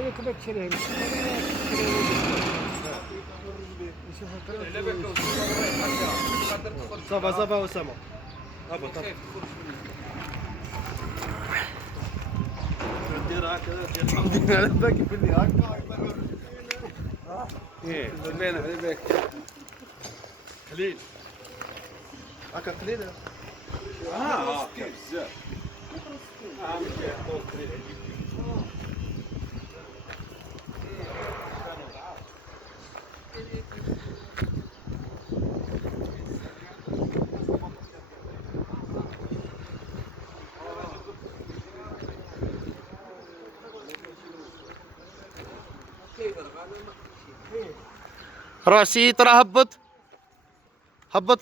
هذيك بتشري صافا صافا أسامة هبط هبط دير هكذا دير على باقي بلي هكا ايه باين على بالك قليل هكا قليل بزاف راسي ترى هبط هبط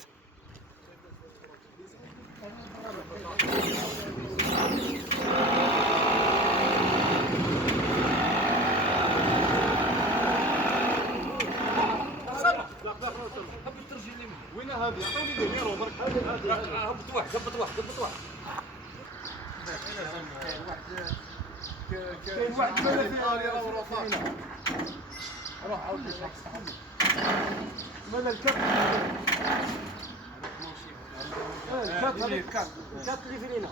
وين هذه؟ عطوني ديرو برك هبط واحد هبط واحد هبط واحد كاين واحد مالا في الاريا راه وراك روح عاود مالا الكاب الكات اللي في لينا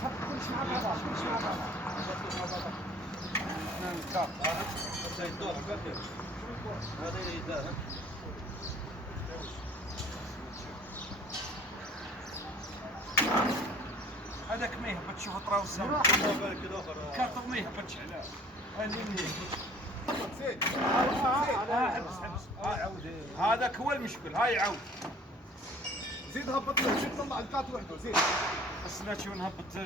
كلش مع بعض كلش مع بعض هذاك ما يهبطش شوف طراو السما كارطو ما يهبطش علاه هاني زيد حبس حبس عاود هذاك هو المشكل هاي عاود زيد هبط له زيد طلع الكات وحده زيد خصنا شو نهبط